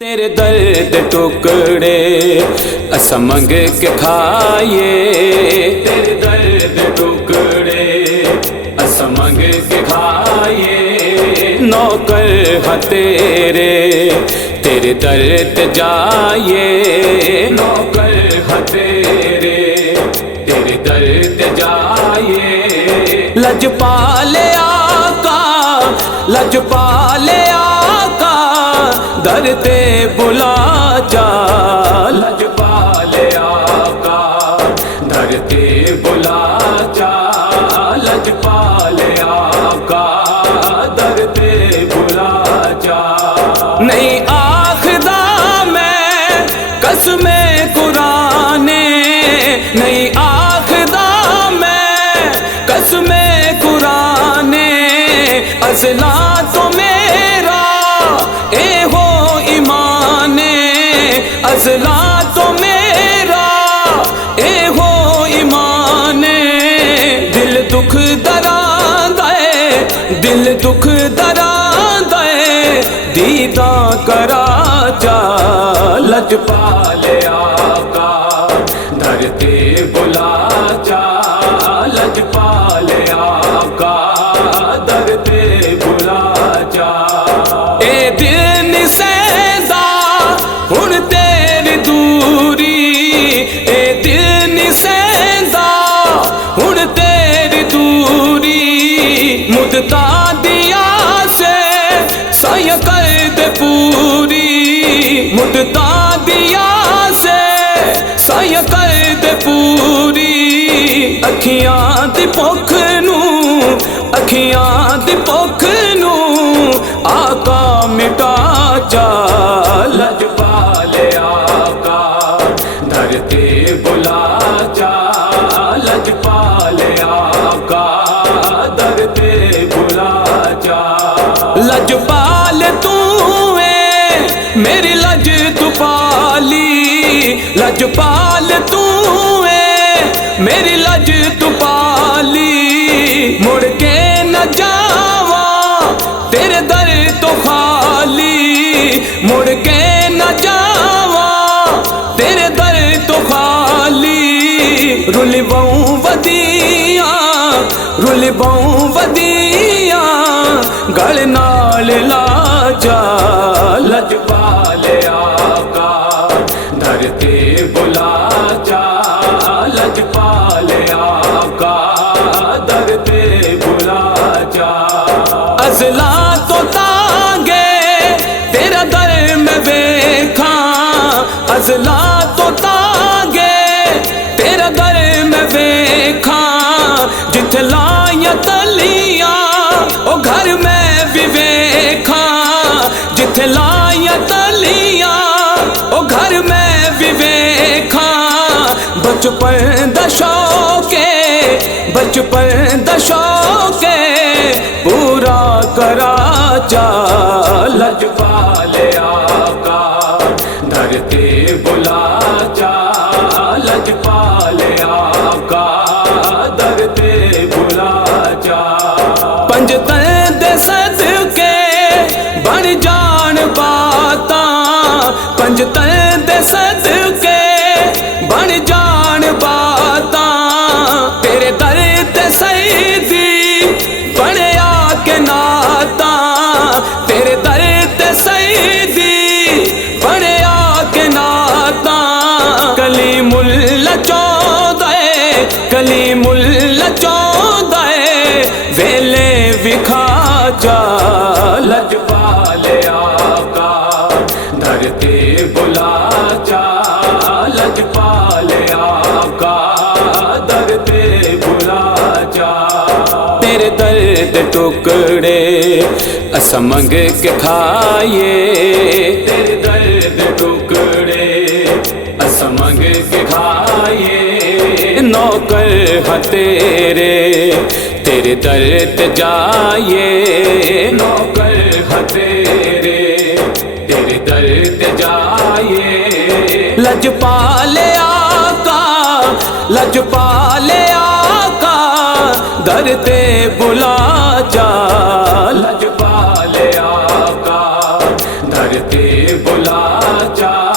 تیرے درد ٹکڑے اسا منگ کے کھائیے، تیرے درد ٹکڑے اسا منگ کے کھائیے، نوکر ہاں تیرے تیرے درد جائیے، نوکر ہاں تیرے تیرے درد جائیے، لجپالے آقا لجپالے آقا در تے بلا جا، لجپالے آقا در تے بلا جا، لجپالے آقا در تے بلا جا، نہیں آخدا میں قسم قرآن، نہیں آخدا میں قسم قرآن، ازلا تو میرا اے ہو ایمان، ازلا تو میرا اے ہو ایمان، دل دکھ دراندا ہے دل دکھ دراندا ہے، دیداں کرا جا، لجپالے آقا در تے بلا جا، لجپالے آقا در تے بلا جا، اے دل نسیندا ہن تیری دوری، اے دل نسیندا ہن تیری دوری، مدتا دیا سے سایہ کر دے پوری، مدتا دیا سے سایہ کر دے پوری، اکھیاں دی پکھ نو اکھیاں دی پکھ نو آقا مٹا جا، لجپالے آقا در تے بلا جا، لجپالے آقا در تے بلا جا، لجپال تو ہے میری لج تو پالی، لجپال تو ہے میری لج تو پالی، مڑ کے نہ جاواں تیرے در تو خالی، مڑ کے نہ جاواں تیرے در تو خالی، رل بہوں ودیاں رل بہوں ودیاں گل نال لا جا، لجپالے آقا در تے بلا جا، لجپالے آقا در تے بلا جا، ازلا تو تانگے تیرا در میں ویکھاں، ازلا تو تانگے تیرا در میں ویکھاں، جتھے لائیاں تلیاں او گھر میں بھی ویکھاں، جتھے لائیاں تلیاں او گھر میں بھی ویکھاں، بچپن دا شوق بچپن دا شوق پورا کرا جا، لجپالے آقا در تے بلا جا، لجپالے آقا در تے بلا جا، پنجتن دے صدقے بن جان باتاں، پنجتن دے صدقے بن جان باتاں، تیرے در تے سیدی بنیا کے ناتاں، تیرے در تے سیدی بنیا کے ناتاں، کلیم اللہ چاہندا ہے کلیم اللہ چاہندا ہے، ویلے وکھا جا، لجپالے آقا در تے بلا جا، لجپالے آقا در تے بلا جا، تیرے درد ٹکڑے اسا منگ کے کھائیے، تیرے درد ٹکڑے اسا منگ کے کھائیے، نوکر ہاں تیرے تیرے درد جائیے، نوکر ہاں تیرے تیرے درد جائیے، لجپالے آقا لجپالے آقا در تے بلا جا، لجپالے آقا در تے بلا جا